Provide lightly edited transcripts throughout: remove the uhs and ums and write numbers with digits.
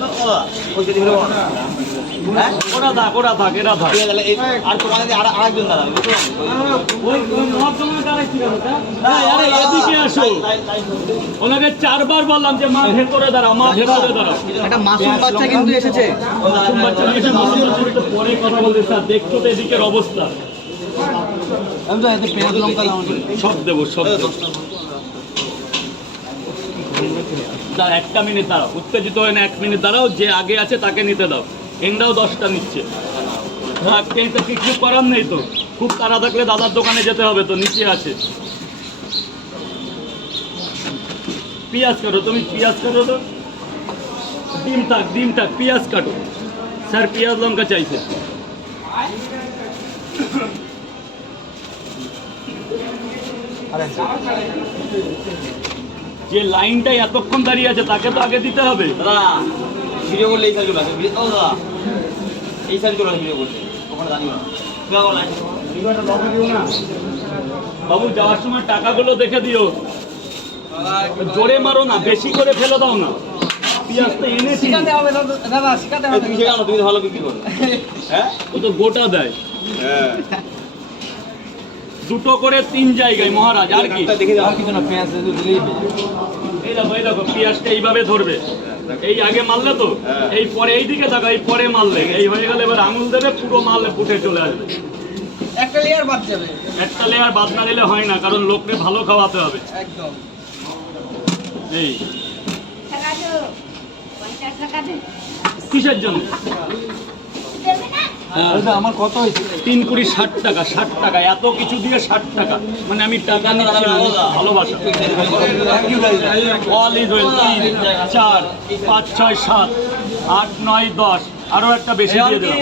করতো ওই যদি হলো হ্যাঁ ওরা থাক এরা থাক আর তোমাদের আরেকজন দাদা ওই মহাজনের দ্বারা কি কথা আরে এদিকে আসো ওনাকে 4 বার বললাম যে মা ভেতরে দাঁড়াও একটা মাসুম বাচ্চা কিন্তু এসেছে মাসুম বাচ্চা নিয়ে মাসুম বাচ্চা তো পরে কথা বলতে স্যার দেখছো তো এদিকের অবস্থা আমি তো এতে পেঁয়াজ লঙ্কা দাও সব দেবো দাঁড়া 1 মিনিট দাঁড়াও উত্তেজিত হয় না 1 মিনিট দাঁড়াও যে আগে আছে তাকে নিতে দাও এনরাও 10টা নিচ্ছে হ্যাঁ তো কিছু করার নেই তো খুব তাড়া থাকলে দাদার দোকানে যেতে হবে তো নিচে আছে পেঁয়াজ কাটো তুমি পেঁয়াজ কাটো তো ডিম থাক পেঁয়াজ কাটো স্যার পেঁয়াজ লঙ্কা চাইছে যে লাইনটাই এতক্ষণ দাঁড়িয়ে আছে তাকে তো আগে দিতে হবে দাদা ভিডিও করলে এই সাইড চলে আসে ও দাদা এই সাইড চলে আসে ভিডিও করলে ওখানে জানিও না বাবু যাওয়ার সময় টাকাগুলো দেখে দিও জোরে মারো না বেশি করে ফেলে দাও না পেঁয়াজ তো এনেছি দাদা শিখাতে হবে তুমি শেখানো তুমি ভালো বিক্রি করো হ্যাঁ ও তো গোটা দেয় হ্যাঁ 2 করে 3 জায়গায় মহারাজ আর কি দেখে দাও কিছু না পেঁয়াজ দিলেই এই দেখো পেঁয়াজটা এইভাবে ধরবে এই আগে মারলে তো এই পরে এই দিকে থাকো এই পরে মারলে এই হয়ে গেলে এবার আঙুল দেবে পুরো মারলে ফুটে চলে আসবে একটা লেয়ার বাদ যাবে একটা লেয়ার বাদ না দিলে হয় না কারণ লোককে ভালো খাওয়াতে হবে একদম এই কিসের জন্য আমার কত হয়েছে 3 কুড়ি 60 টাকা এত কিছু দিয়ে 60 টাকা মানে আমি টাকা নিচ্ছি না ভালোবাসা অল ইজ ওয়েল 3 4 5 6 7 8 9 10 আরো একটা বেশি দিয়ে দিলাম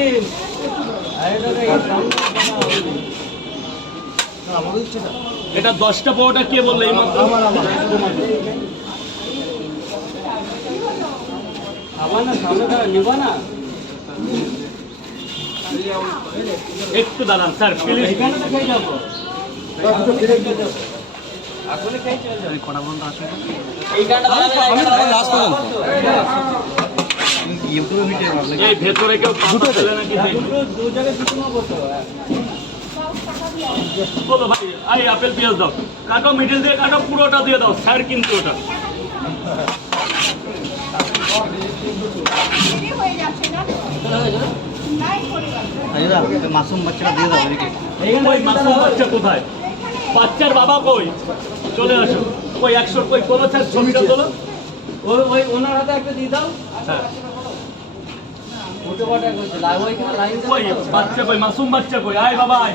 এটা 10টা পাওয়াটা কে বললে এই মাত্র একটু দাঁড়ান স্যার প্লিজ এই ভেতরে কেউ নাকি বলো ভাই এই আপেল পেঁয়াজ দাও কাটো মিডিল দিয়ে কাটো পুরোটা দিয়ে দাও স্যার কিন্তু ওটা মাসুম বাচ্চাটা দিয়ে দাও ওই মাসুম বাচ্চা কোথায় বাচ্চার বাবা কই চলে আসো ওই 100 কই বলো স্যার ছবিটা তোলো ওই ওনার হাতে একটা দিয়ে দাও হ্যাঁ ওটা ওটা কইছে লাইভ ওইখানে লাইভ কই বাচ্চা কই মাসুম বাচ্চা কই আয় বাবা আয়